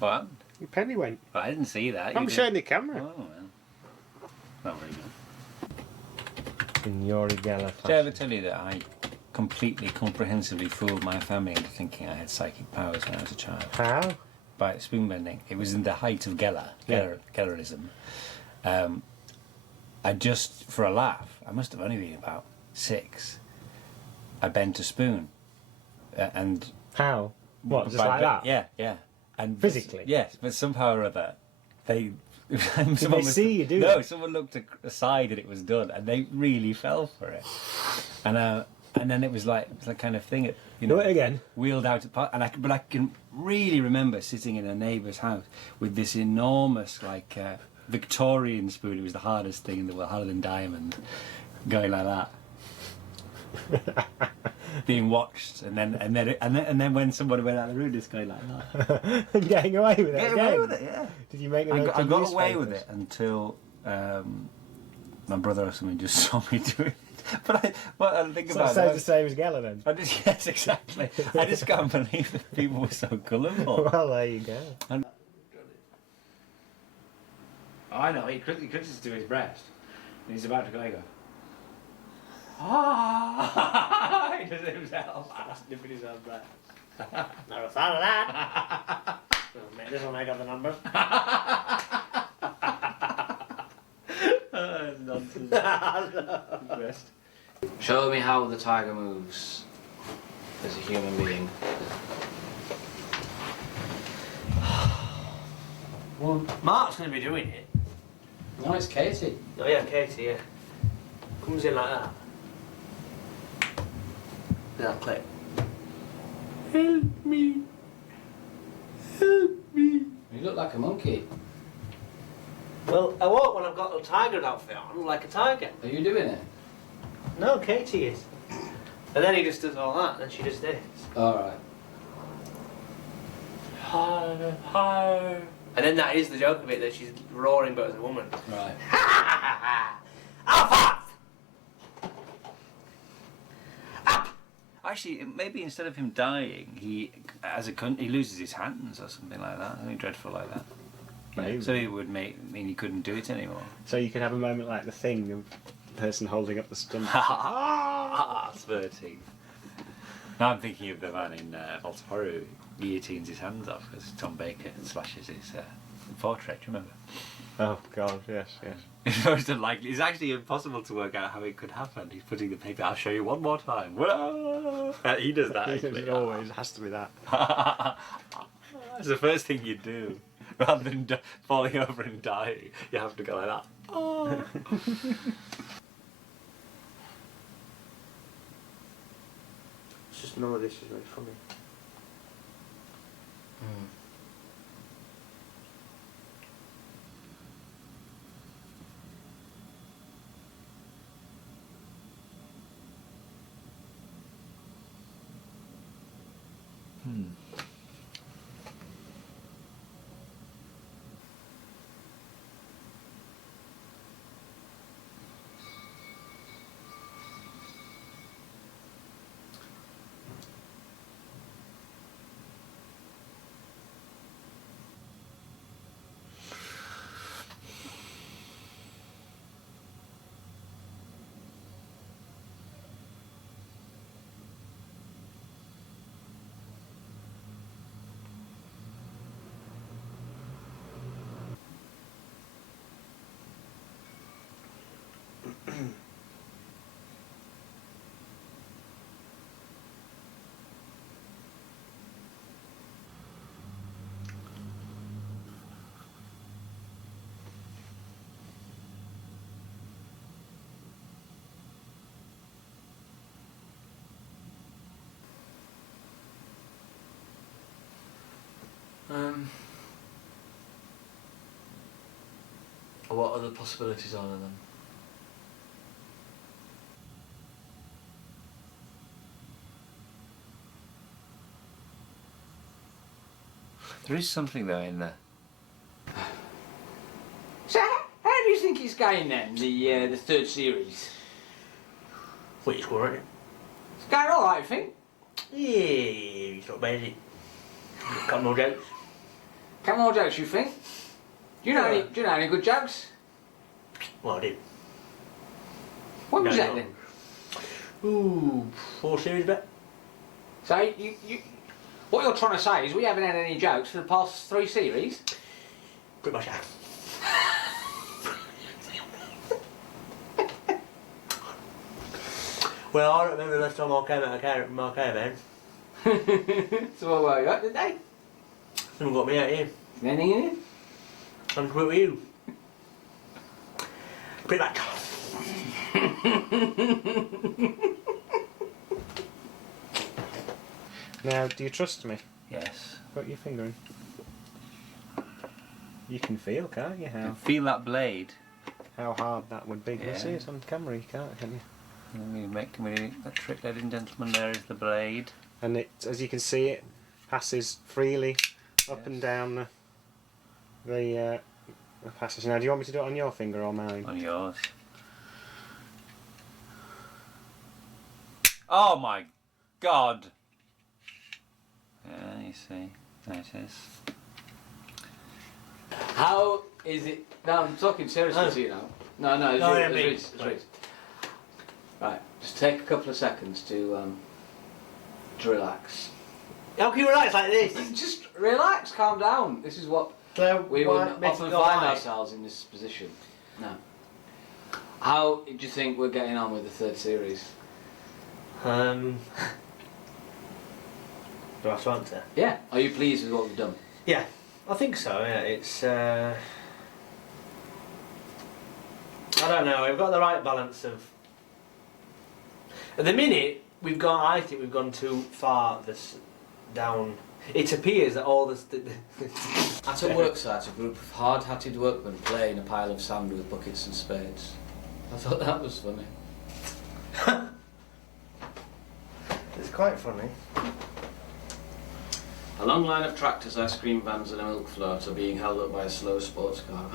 What happened? Your penny went. Well, I didn't see that. I'm showing the camera. Oh, well. Not very good. In your Gala Did I ever tell you that I completely, comprehensively fooled my family into thinking I had psychic powers when I was a child? How? By spoon bending. It was in the height of Gellerism. I just, for a laugh, I must have only been about 6, I bent a spoon. And how? What, just like that? Yeah, yeah. And physically? Yes, but somehow or other, they... Did they see you do it? No, someone looked aside and it was done, and they really fell for it. And then it was like the kind of thing, you know, do it again. Wheeled out apart. But I can really remember sitting in a neighbour's house with this enormous, like, Victorian spoon. It was the hardest thing in the world, harder than diamond, going like that. Being watched, and then when somebody went out of the room, just going like that. And getting away with it. Getting away with it, yeah. Did you make it? I got away with it until my brother or something just saw me do it. But I think about it. So the same as Geller then. Yes, exactly. I just can't believe that people were so gullible. Well, there you go. I know. He criticised to his breast, and he's about to go. He goes, ah! He does it himself, sniffing his own breath. Never thought of that. This will make up the number. Nonsense. Show me how the tiger moves as a human being. Well, Mark's going to be doing it. No, it's Katie. Oh yeah, Katie, yeah. Comes in like that. That clip. Help me. Help me. You look like a monkey. Well, I walk when I've got a tiger outfit on, like a tiger. Are you doing it? No, Katie is. And then he just does all that, and she does this. Alright. Hi. And then that is the joke of it, that she's roaring but as a woman. Right. Up! Actually, maybe instead of him dying, he loses his hands or something like that. Something dreadful like that. Maybe. So it would mean he couldn't do it anymore. So you could have a moment like the Thing of the person holding up the stump. That's 13. Now I'm thinking of the man in Alter Horror who guillotines his hands off because Tom Baker slashes his portrait. Do you remember? Oh God, yes, yes. It's most unlikely. It's actually impossible to work out how it could happen. He's putting the paper. I'll show you one more time. He does that. It always has to be that. It's the first thing you do. Rather than falling over and dying, you have to go like that. Oh. It's just none of this is very funny. What other possibilities are there then? There is something though in there. So how do you think it's going then, the third series? Which were it? It's going alright, I think. Yeah, it's not bad, is it? Got no jokes. Couple more jokes, you think? Do you know any good jokes? Well, I did. What was that then? Ooh, 4 series bet. So what you're trying to say is we haven't had any jokes for the past 3 series? Pretty much have. Well, I don't remember the last time I came out of my caravan. So what were you at today? Someone got me out here. Anything in it? I'm quit with you. Pretty much. Now, do you trust me? Yes. Put your finger in. You can feel, can't you, Feel that blade. how hard that would be? Can you Yeah. see it on camera? You can't, can you? Can we do that trick, ladies and gentlemen? There is the blade. And it, as you can see, it passes freely up Yes. and down the passage. Now, do you want me to do it on your finger or mine? On yours. Oh my God! Yeah, you see. There it is. How is it? No, I'm talking seriously to you now. No, it's Reece. Right, just take a couple of seconds to relax. How can you relax like this? Just relax, calm down. This is what So we would why make often it find go high? ourselves in this position. No. How do you think we're getting on with the 3rd series? Do I have to answer? Yeah. Are you pleased with what we've done? Yeah, I think so. Yeah, it's. I don't know. We've got the right balance of. At the minute, we've gone. I think we've gone too far. This down. It appears that all this. At a worksite, a group of hard-hatted workmen play in a pile of sand with buckets and spades. I thought that was funny. It's quite funny. A long line of tractors, ice cream vans and a milk float are being held up by a slow sports car.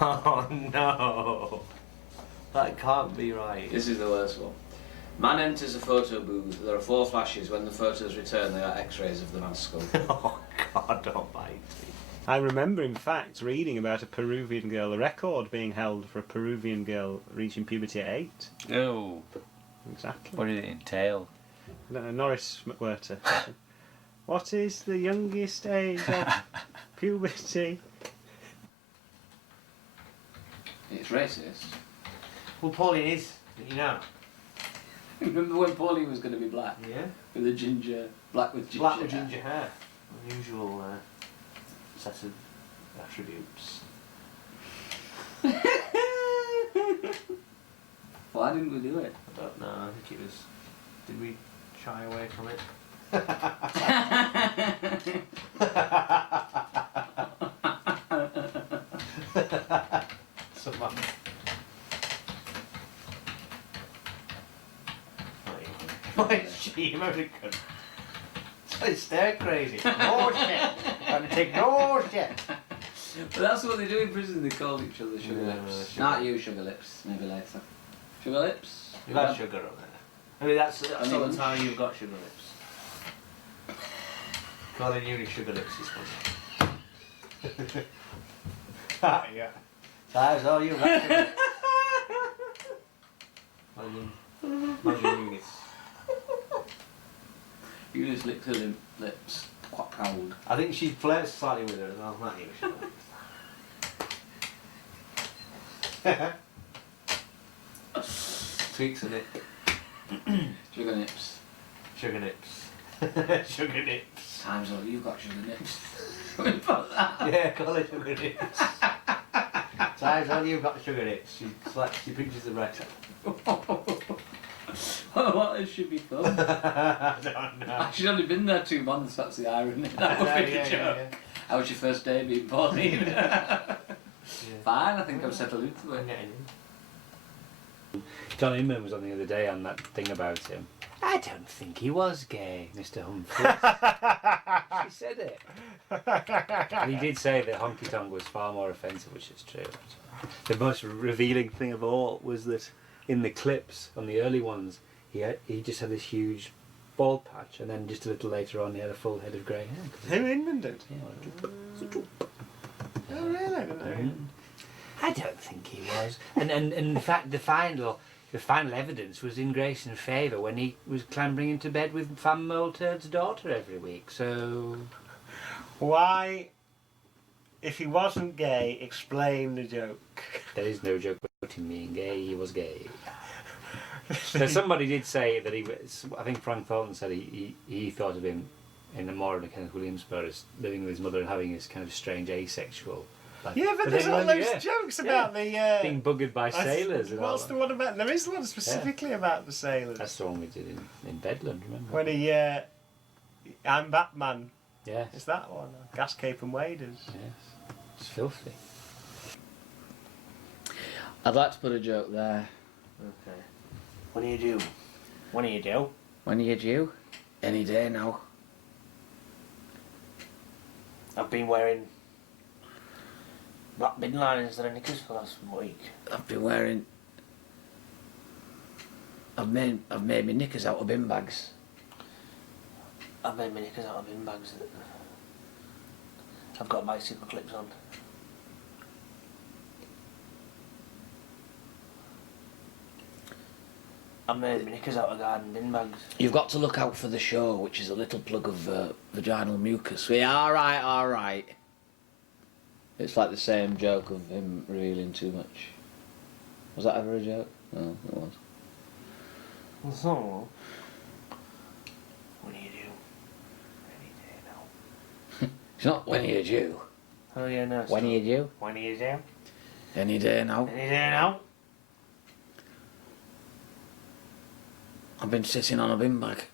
Oh no, that can't be right. This is the worst one. Man enters a photo booth. There are 4 flashes. When the photos return, they are x-rays of the man's skull. Oh God almighty. I remember, in fact, reading about a Peruvian girl, a record being held for a Peruvian girl reaching puberty at 8. Oh, Exactly. what did it entail? Norris McWhirter. What is the youngest age of puberty? It's racist. Well, Pauline is, you know. Remember when Pauline was going to be black? Yeah. With a ginger, black with ginger Black with hair? ginger hair. Unusual set of attributes. Why didn't we do it? I don't know. I think it was. Did we shy away from it? Someone. Why is she American? It's stir crazy. No shit. I'm gonna take no shit. But that's what they do in prison. They call each other sugar Yeah, lips. sugar Not you, sugar lips. Maybe later. Sugar lips. You've had sugar on there. Maybe that's all the Onions. time you've got sugar lips. Calling you sugar lips is funny. Ah, yeah. That's all you've got sugar lips. Imagine Eunice. Eunice licks her lips. Quite proud. I think she flirts slightly with her as well, not you, sugar lips. Tweaks a nip. Sugar nips. Sugar nips. Sugar nips. Time's up. You've got sugar nips. We put that. Yeah, call her sugar nips. Times on you've got sugar nips. She pinches the breast. What has she become? I don't know. She's only been there 2 months. That's the irony. That would be the joke. How was your first day being Pauline? Fine. I think I've settled into I'm it. getting in. John Inman was on the other day on that thing about him. I don't think he was gay, Mr. Humphries. She said it. And he did say that honky tonk was far more offensive, which is true. The most revealing thing of all was that in the clips, on the early ones, he just had this huge bald patch, and then just a little later on he had a full head of grey hair. Who invented? Yeah. Oh, really? I don't know. I don't think he was. And in fact, the final evidence was in Grayson's favour when he was clambering into bed with Fan Moulturd's daughter every week. So Why, if he wasn't gay, explain the joke. there is no joke about him being gay. He was gay. Now, somebody did say that he was. I think Frank Thornton said he thought of him in the more of the Kenneth Williamsborough as living with his mother and having this kind of strange asexual. Yeah, but there's all those jokes about the... being buggered by sailors. And what's all the one about... There is one specifically about the sailors. That's the one we did in Bedland, remember? When he... I'm Batman. Yes. It's that one. Gas Cape and Waders. Yes. It's filthy. I'd like to put a joke there. Okay. What do you do? What do you do? When are you due? Any day now. I've been wearing black bin liners and knickers for the last week. I've been wearing... I've made my knickers out of bin bags. I've made my knickers out of bin bags. I've got bicycle clips on. I made my knickers out of garden bin bags. You've got to look out for the show, which is a little plug of vaginal mucus. Yeah, alright. It's like the same joke of him revealing too much. Was that ever a joke? No, it was. So, what do you do? Any day now. It's not when are you due. Oh yeah, no. When are you due? When are you due? Any day now. Any day now. I've been sitting on a bin bag.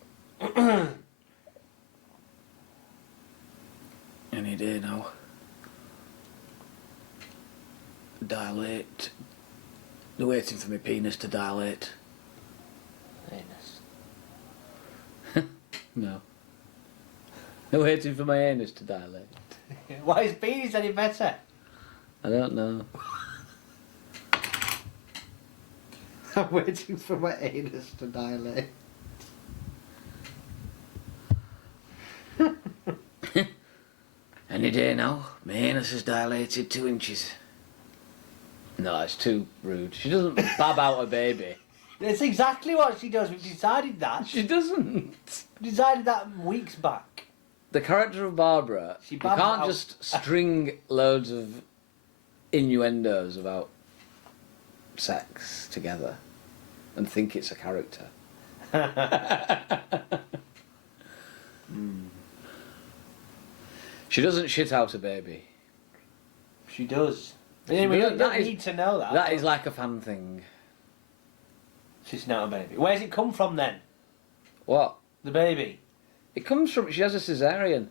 Any day now. Dilate. They're waiting for my penis to dilate. Anus. No. They're waiting for my anus to dilate. Why is penis any better? I don't know. I'm waiting for my anus to dilate. Any day now. My anus is dilated 2 inches. No, it's too rude. She doesn't bab out a baby. That's exactly what she does. We've decided that. She doesn't. We decided that weeks back. The character of Barbara, She you babs can't out. just string loads of innuendos about sex together and think it's a character. She doesn't shit out a baby. She does. We does. don't need to know that. That is like a fan thing. She's not a baby. Where's it come from then? What? The baby? It comes from, she has a cesarean.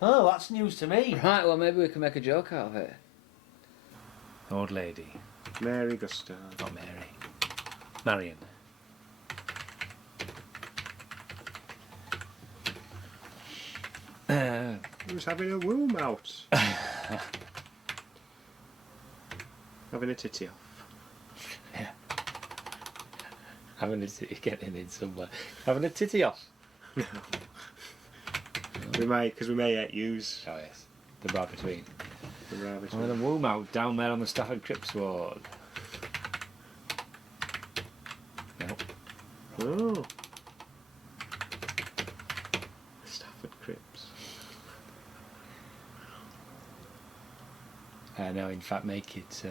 Oh, that's news to me. Right, well maybe we can make a joke out of it. Old lady. Mary Gustav. Not Mary. Marion. Who's having a womb out? Having a titty off. Yeah. Having a titty, getting in somewhere. Having a titty off. We may use Oh yes. The bra between. the rabbit. I'm in a womb out down there on the Stafford Cripps ward. No. Oh. Stafford Cripps. No, in fact, make it.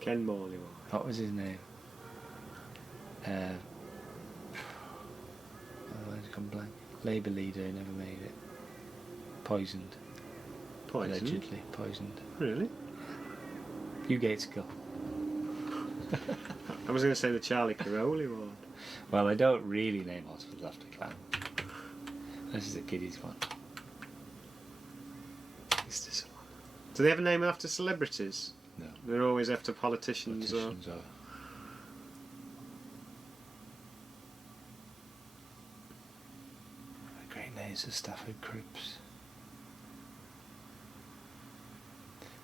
Ken Morley. What was his name? Oh, it's gone blank. Labour leader who never made it. Poisoned. Poison. Allegedly poisoned. Really? Hugh Gateskill. I was going to say the Charlie Caroli one. Well, they don't really name hospitals after clown. This is a kiddies one. Is this one? Do they ever name them after celebrities? No. They're always after politicians, Politicians or... The Great Names of Stafford Cripps.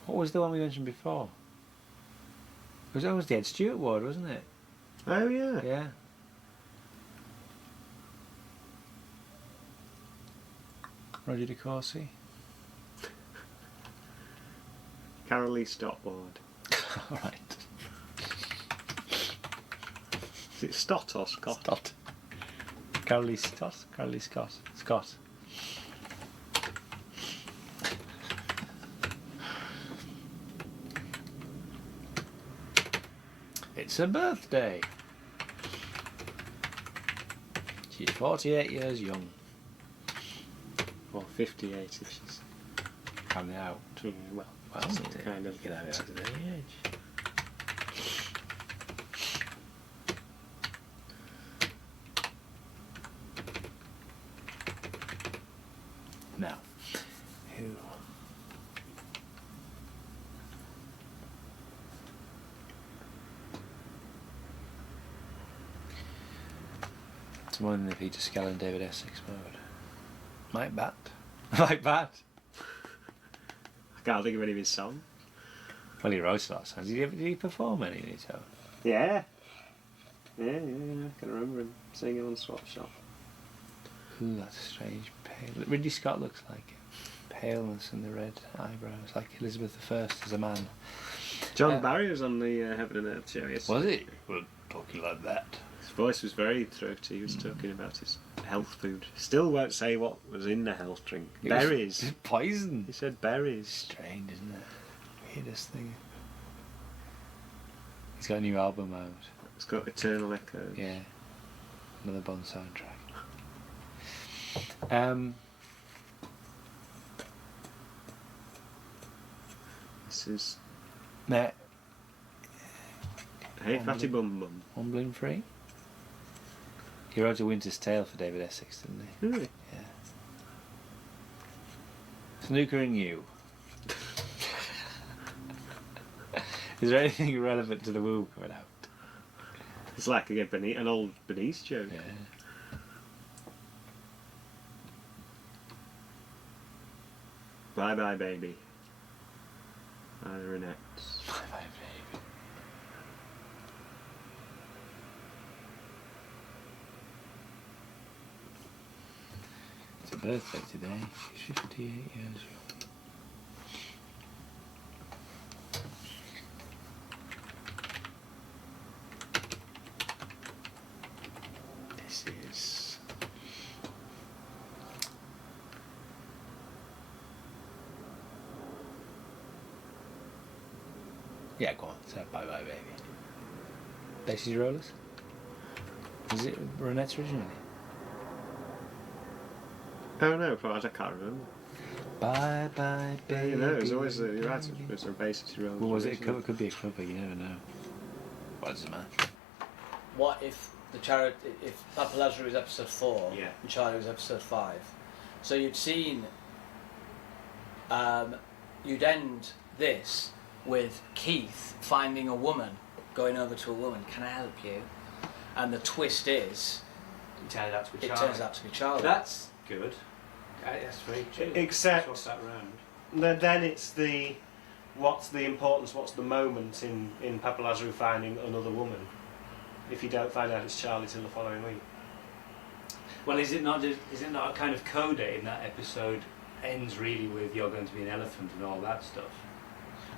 What was the one we mentioned before? It was always the Ed Stewart ward, wasn't it? or... Oh, yeah. Yeah. Roger de Courcy. Carolee Stottward. All right. Is it Stott or Scott? Stott. Carolee Stott. Carolee Scott. Scott. It's her birthday. She's 48 years young. Or 58 if she's... Coming out. Well, Well, just you kind of... can have it at any age. Now, who? Someone in the Peter Scally and David Essex mode. Mike Bat. Mike Bat. I can't think of any of his songs. Well, he wrote a lot of songs. Did he perform any of his own? Yeah. Yeah, I can remember him singing on Swap Shop. Ooh, that's strange. Pale. Ridley Scott looks like it. Paleness and the red eyebrows, like Elizabeth I as a man. John Barry was on the Heaven and Earth show yesterday. Was he? Well, talking like that. His voice was very throaty. He was talking about his health food. Still won't say what was in the health drink. Berries. It's poison. He said berries. Strange, isn't it? Weirdest thing. He's got a new album out. It's got Eternal Echoes. Yeah. Another Bond soundtrack. This is Met Hey Fatty Bum Bum. Mumbling Free. He wrote A Winter's Tale for David Essex, didn't he? Really? Yeah. Snooker and You. Is there anything relevant to the Woo coming out? It's like an old Bernice joke. Yeah. Bye bye baby. Ironettes. Bye bye, baby. It's her birthday today. She's 58 years young. This is... Yeah, go on. Say bye bye, baby. Daisy Rollers? Is it Ronettes originally? Oh no, I can't remember. Bye bye, Yeah, baby. you know, it was always you're right, it was a basis role. Well, was it? It could be a cover, you never know. What does it matter? What if the charity, if Papa Lazarus was episode 4 Yeah. and Charlie was episode 5? So you'd seen, you'd end this with Keith finding a woman, going over to a woman, can I help you? And the twist is, It turns out to be it Charlie. turns out to be Charlie. That's good. That's very true. Except- Swap that round. Then it's the what's the importance, what's the moment in Papa Lazarus finding another woman if you don't find out it's Charlie till the following week. Well, is it not a kind of coda in that episode ends really with you're going to be an elephant and all that stuff?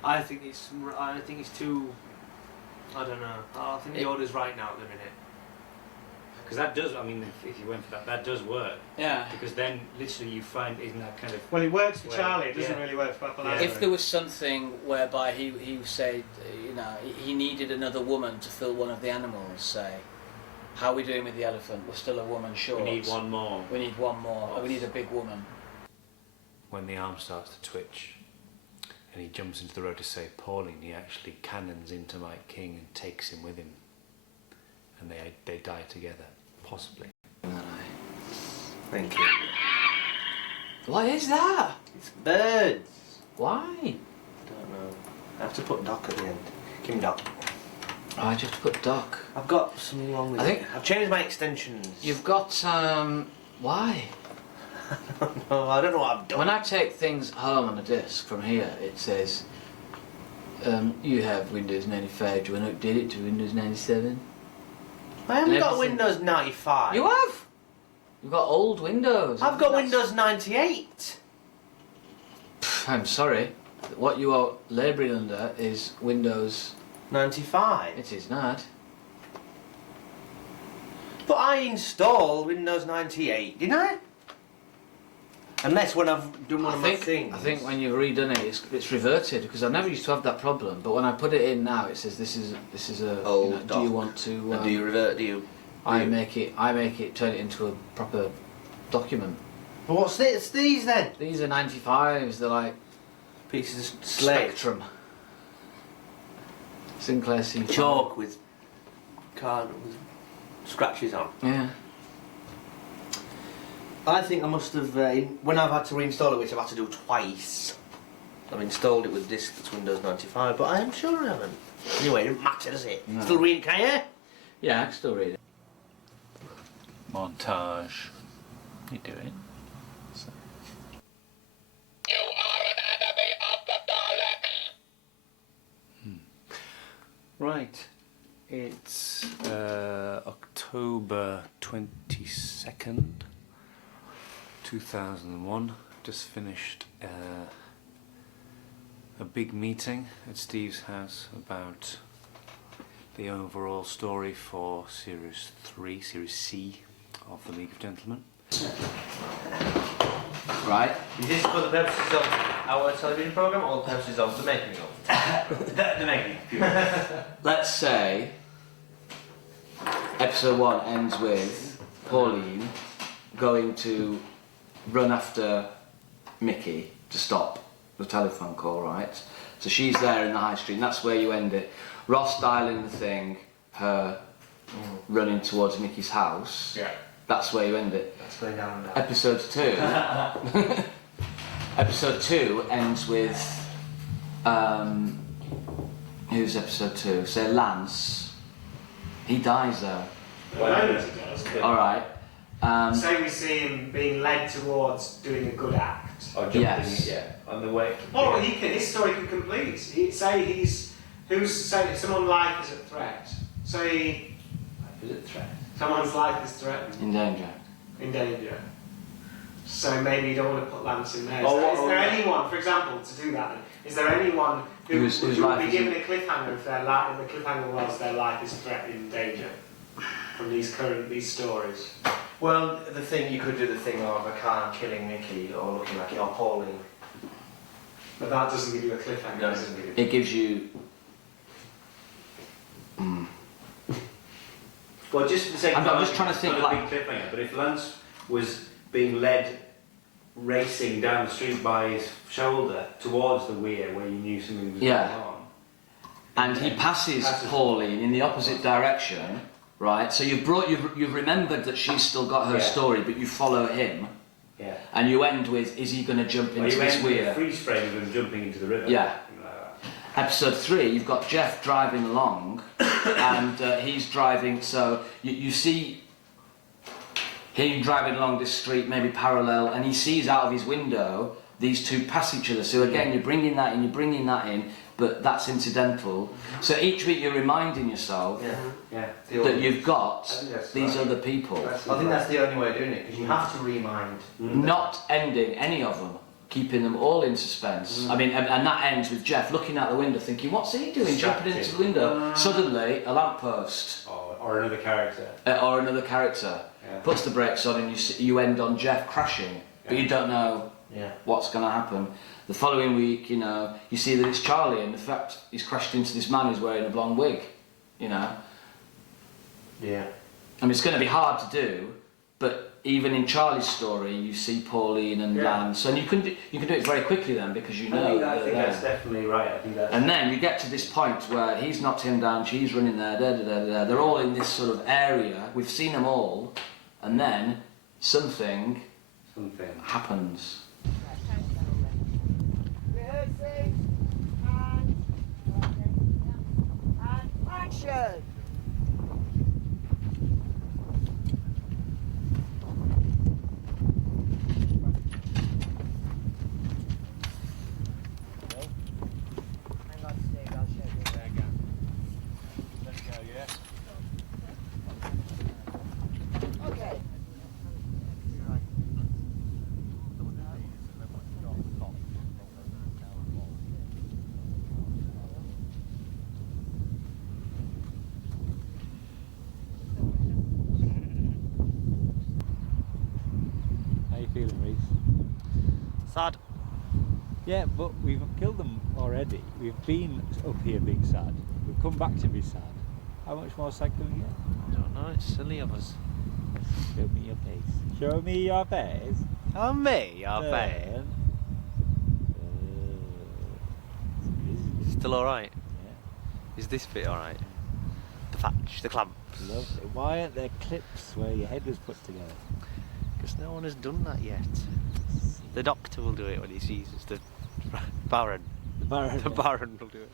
I think it's too. I don't know. I think the order's right now at the minute. Because that does, I mean, if you went for that, that does work. Yeah. Because then literally you find in that kind of... Well, it works for Well, Charlie, it doesn't yeah. really work for Papa Yeah. Lazarus. If there was something whereby he said, you know, he needed another woman to fill one of the animals, say, how are we doing with the elephant? We're still a woman short. We need one more. We need one more. We need a big woman. When the arm starts to twitch and he jumps into the road to save Pauline, he actually cannons into Mike King and takes him with him. And they die together, possibly. Thank you. What is that? It's birds. Why? Don't know. I have to put Doc at the end. Give me Doc. Oh, I just have to put Doc. I've got something wrong with I it. think- I've changed my extensions. You've got, why? No, I don't know what I've done. When I take things home on a disc from here, it says, you have Windows 95, do you want to update it to Windows 97? I haven't got everything. Windows 95. You have? You've got old windows. I've got Windows 98. I'm sorry. What you are labouring under is Windows. 95. It is not. But I installed Windows 98, didn't I? Unless when I've done one of my things. I think when you've redone it, it's reverted because I never used to have that problem. But when I put it in now, it says this is a. Old do you want to? And do you revert? Do you? I make it turn it into a proper document. But what's this? It's these then? These are 95s. They're like Pieces of slate. Spectrum. Sinclair C5. Chalk with card with scratches on. Yeah. I think I must have, when I've had to reinstall it, which I've had to do twice, I've installed it with disk that's Windows 95, but I am sure I haven't. Anyway, it doesn't matter, does it? No. Still reading, can you? Yeah, I can still read it. Montage. You do it. So. You are an enemy of the Daleks. Right. It's October 22nd, 2001. Just finished a big meeting at Steve's house about the overall story for Series 3, Series C of the League of Gentlemen. Right. Is this for the purposes of our television programme or the purposes of the making of? the making. Let's say episode 1 ends with Pauline going to run after Mickey to stop the telephone call, right? So she's there in the high street, and that's where you end it. Ross dialing the thing, her running towards Mickey's house. Yeah. That's where you end it. That's going down and down. Episode 2. Episode 2 ends with who's episode 2? Say Lance. He dies there. At the moment he does. But Alright. say we see him being led towards doing a good act. Or jumping, Yes. yeah, on the way. Or he can, his story can complete. Say someone's life is at threat. Say Is it threat? someone's life is threatened, In danger. in danger. So maybe you don't want to put Lance in there. Or So what- is there anyone, for example, to do that? Is there anyone who Whose would life be is given a cliffhanger if their life, and the cliffhanger was their life is threatened, in danger from these stories? Well, you could do the thing of a car killing Mickey or looking like it, or Pauline. But that doesn't give you a cliffhanger. No, it doesn't give you. It gives you. Well, just for the sake I'm of just trying to think not like- a big cliffhanger, but if Lance was being led racing down the street by his shoulder towards the weir where you knew something was Yeah. going on. And he passes Pauline in the opposite direction, right? So you've remembered that she's still got her Yeah. story, but you follow him, Yeah. and you end with, is he going to jump Well, into you this end with a weir? freeze frame of him jumping into the river. Yeah. Something like that. Episode 3, you've got Jeff driving along, and he's driving, so you see him driving along this street, maybe parallel, and he sees out of his window these two pass each other. So again, you're bringing that in, but that's incidental. So each week you're reminding yourself Yeah. that you've got I think that's these right. other people, I think that's the only way of doing it, because you have to remind. not ending any of them, keeping them all in suspense. I mean, and that ends with Jeff looking out the window thinking, what's he doing, jumping into the window? Suddenly, a lamppost Or another character. or another character Yeah. puts the brakes on, and you end on Jeff crashing, but you don't know Yeah. what's going to happen. The following week, you see that it's Charlie, and the fact he's crashed into this man who's wearing a blonde wig, Yeah. I mean, it's going to be hard to do, but even in Charlie's story, you see Pauline and Lance, and you can do it very quickly then, because you know I they're think there. that's definitely right. I think that's. And then you get to this point where he's knocked him down, she's running there, they're all in this sort of area, we've seen them all, and then something happens. Rehearsing and action. Hang on, Steve, I'll show you. There you go. There you go, yeah. Okay. feeling, Reece? Sad. Yeah, but we've killed them already. We've been up here being sad. We've come back to be sad. How much more sad can we get? I don't know, it's silly of us. Show me your face. Show me your face. Oh, me, your face. Turn. Still alright? Yeah. Is this bit alright? The patch, the clamps. Lovely. Why aren't there clips where your head was put together? Because no one has done that yet. The doctor will do it when he sees us. The Baron. The Baron. The Baron will do it.